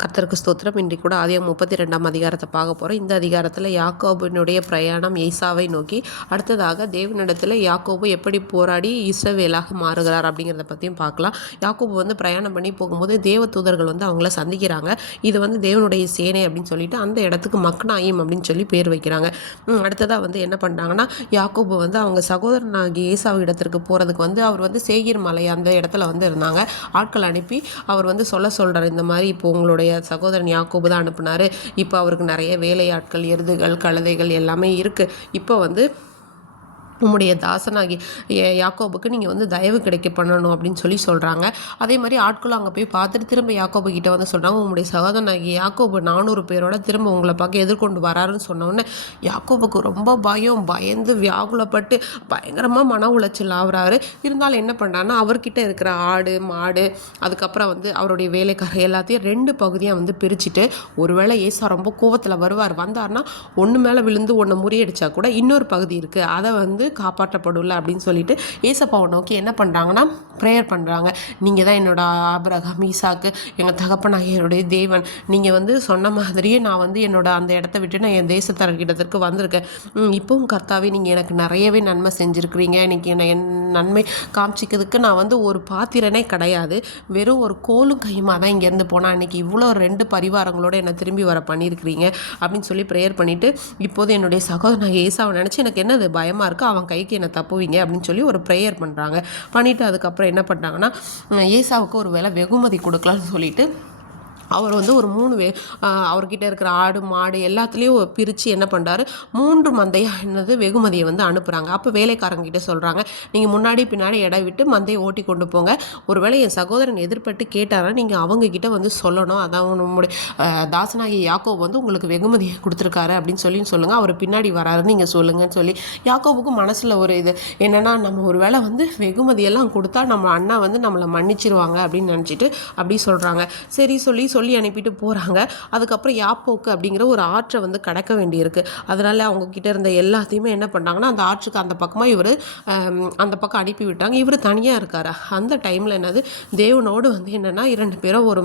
கர்த்தருக்கு ஸ்தோத்திரம். இன்றைக்கு கூட ஆதியாகமம் 32ஆம் அதிகாரத்தை பார்க்க போகிறோம். இந்த அதிகாரத்தில் யாக்கோபினுடைய பிரயாணம் ஏசாவை நோக்கி, அடுத்ததாக தேவனிடத்தில் யாக்கோபு எப்படி போராடி இஸ்ரவேலாக மாறுகிறார் அப்படிங்கிறத பற்றியும் பார்க்கலாம். யாக்கோபு பிரயாணம் பண்ணி போகும்போது தேவ தூதர்கள் அவங்கள சந்திக்கிறாங்க. இது தேவனுடைய சேனை அப்படின்னு சொல்லிட்டு அந்த இடத்துக்கு மக்னாயிம் அப்படின்னு சொல்லி பேர் வைக்கிறாங்க. அடுத்ததாக என்ன பண்ணுறாங்கன்னா, யாக்கோபு அவங்க சகோதரனாகி ஏசாவு இடத்திற்கு போகிறதுக்கு அவர் சேகீர் மலை அந்த இடத்துல இருந்தாங்க. ஆட்கள் அனுப்பி அவர் சொல்கிறார், இந்த மாதிரி இப்போ உங்களுடைய சகோதரன் யாக்கோபு தான் அனுப்புனாரு. இப்போ அவருக்கு நிறைய வேலையாட்கள், எருதுகள், கழுதைகள் எல்லாமே இருக்குது. இப்போ உம்முடைய தாசனாகி யாக்கோபுக்கு நீங்கள் தயவு கிடைக்க பண்ணணும் அப்படின்னு சொல்லி சொல்கிறாங்க. அதே மாதிரி ஆட்களும் அங்கே போய் பார்த்துட்டு திரும்ப யாக்கோபு கிட்ட சொல்கிறாங்க, உங்களுடைய சகோதரனாகி யாக்கோபு 400 பேரோட திரும்ப உங்களை பார்க்க எதிர்கொண்டு வராருன்னு சொன்னோன்னே யாக்கோபுக்கு ரொம்ப பயந்து வியாகுலப்பட்டு பயங்கரமாக மன உளைச்சல் ஆகுறாரு. இருந்தாலும் என்ன பண்ணுறாருன்னா, அவர்கிட்ட இருக்கிற ஆடு மாடு அதுக்கப்புறம் அவருடைய வேலைக்காரர் எல்லாத்தையும் 2 பகுதியாக பிரிச்சுட்டு, ஒருவேளை ஏசா ரொம்ப கோவத்தில் வந்தார்னா ஒன்று மேலே விழுந்து ஒன்று முறியடிச்சா கூட இன்னொரு பகுதி இருக்குது, அதை காப்பாற்றப்படல அப்படின்னு சொல்லிட்டு ஏசப்பாவை நோக்கி என்ன பண்ணுறாங்கன்னா ப்ரேயர் பண்ணுறாங்க. நீங்கள் தான் என்னோட ஆபிரகாம், ஈசாக்கு, எங்கள் தகப்பனாகிய என்னுடைய தேவன். நீங்கள் சொன்ன மாதிரியே நான் என்னோட அந்த இடத்த விட்டு நான் என் தேசத்தரகிடத்திற்கு வந்திருக்கேன். இப்போவும் கர்த்தாவே நீங்கள் எனக்கு நிறையவே நன்மை செஞ்சுருக்கிறீங்க. இன்றைக்கி என் நன்மை காமிச்சிக்கிறதுக்கு நான் ஒரு பாத்திரனே கிடையாது, வெறும் ஒரு கோலும் கையுமா தான் இங்கேருந்து போனால் அன்றைக்கி இவ்வளோ 2 பரிவாரங்களோடு என்னை திரும்பி வர பண்ணியிருக்கிறீங்க அப்படின்னு சொல்லி ப்ரேயர் பண்ணிவிட்டு, இப்போது என்னுடைய சகோதரன் ஏசாவை நினச்சி எனக்கு என்னது பயமாக இருக்குது, அவன் கைக்கு என்ன தப்புவீங்க அப்படின்னு சொல்லி ஒரு ப்ரேயர் பண்ணுறாங்க. பண்ணிவிட்டு அதுக்கப்புறம் என்ன பண்ணுறாங்கன்னா, ஏசாவுக்கு ஒரு வேளை வெகுமதி கொடுக்கலான்னு சொல்லிட்டு அவர் ஒரு 3 அவர்கிட்ட இருக்கிற ஆடு மாடு எல்லாத்துலேயும் பிரித்து என்ன பண்ணுறாரு, 3 மந்தையாக வெகுமதியை அனுப்புகிறாங்க. அப்போ வேலைக்காரங்கிட்ட சொல்கிறாங்க, நீங்கள் முன்னாடி பின்னாடி இடம் விட்டு மந்தையை ஓட்டி கொண்டு போங்க. ஒருவேளை என் சகோதரன் எதிர்பட்டு கேட்டாரா நீங்கள் அவங்கக்கிட்ட சொல்லணும், அதான் நம்முடைய தாசனாகிய யாக்கோபு உங்களுக்கு வெகுமதியை கொடுத்துருக்காரு அப்படின்னு சொல்லுங்கள், அவர் பின்னாடி வராரு நீங்கள் சொல்லுங்கன்னு சொல்லி. யாக்கோபுக்கு மனசில் ஒரு இது என்னென்னா, நம்ம ஒரு வேளை வெகுமதியெல்லாம் கொடுத்தா நம்ம அண்ணா நம்மளை மன்னிச்சிருவாங்க அப்படின்னு நினச்சிட்டு அப்படி சொல்கிறாங்க. சரி சொல்லி அனுப்பிட்டு போகிறாங்க. அதுக்கப்புறம் யாப்போக்கு அப்படிங்கிற ஒரு ஆற்றை கடக்க வேண்டியிருக்கு. அதனால் அவங்கக்கிட்ட இருந்த எல்லாத்தையுமே என்ன பண்ணாங்கன்னா, அந்த ஆற்றுக்கு அந்த பக்கமாக இவர் அந்த பக்கம் அனுப்பி விட்டாங்க. இவர் தனியாக இருக்கார். அந்த டைமில் என்னது, தேவனோடு என்னென்னா 2 பேரும் ஒரு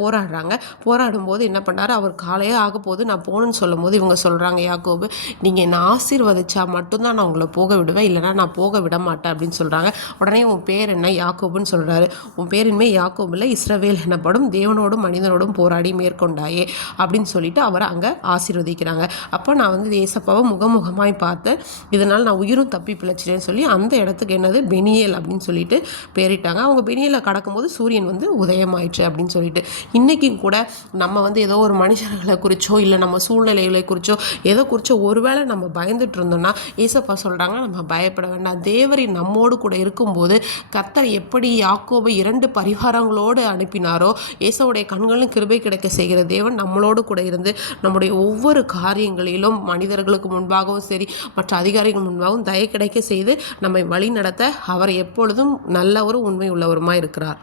போராடுறாங்க. போராடும்போது என்ன பண்ணார், அவர் காலையே ஆக போது நான் போகணுன்னு சொல்லும்போது இவங்க சொல்கிறாங்க, யாக்கோபு நீங்கள் என்னை ஆசீர்வதிச்சா மட்டும்தான் நான் உங்களை போக விடுவேன், இல்லைனா நான் போக விட மாட்டேன் அப்படின்னு சொல்கிறாங்க. உடனே உன் பேர் என்ன, யாக்கோபுன்னு சொல்கிறாரு. உன் பேர் இனிமேல் யாக்கோபில் இஸ்ரவேல் எனப்படும், தேவனோடும் மனிதனோடும் போராடி மேற்கொண்டாயே அப்படின்னு சொல்லிட்டு அவரை அங்கே ஆசீர்வதிக்கிறாங்க. அப்போ நான் ஏசப்பாவை முகமுகமாய் பார்த்தேன், இதனால் நான் உயிரும் தப்பி பிழைச்சிட்டேன்னு சொல்லி அந்த இடத்துக்கு என்னது பெனியேல் அப்படின்னு சொல்லிட்டு பேரிட்டாங்க. அவங்க பெனியேலை கடக்கும்போது சூரியன் உதயமாயிடுச்சு அப்படின்னு சொல்லிட்டு. இன்றைக்கும் கூட நம்ம ஏதோ ஒரு மனுஷர்களை குறிச்சோ இல்லை நம்ம சூழ்நிலைகளை குறிச்சோ எதை குறிச்சோ ஒருவேளை நம்ம பயந்துட்டு இருந்தோம்னா ஏசப்பா சொல்கிறாங்க, நம்ம பயப்பட வேண்டாம். தேவரின் நம்மோடு கூட இருக்கும்போது கர்த்தர் எப்படி யாக்கோபை 2 பரிவாரங்களோடு அனுப்பினாரோ, ஏசாவுடைய கண்களும் கிருபை கிடைக்க செய்கிற தேவன் நம்மளோடு கூட இருந்து நம்முடைய ஒவ்வொரு காரியங்களிலும் மனிதர்களுக்கு முன்பாகவும் சரி மற்ற அதிகாரிகள் முன்பாகவும் தயை கிடைக்க செய்து நம்மை வழி நடத்த அவர் எப்பொழுதும் நல்லவரும் உண்மை உள்ளவருமாய் இருக்கிறார்.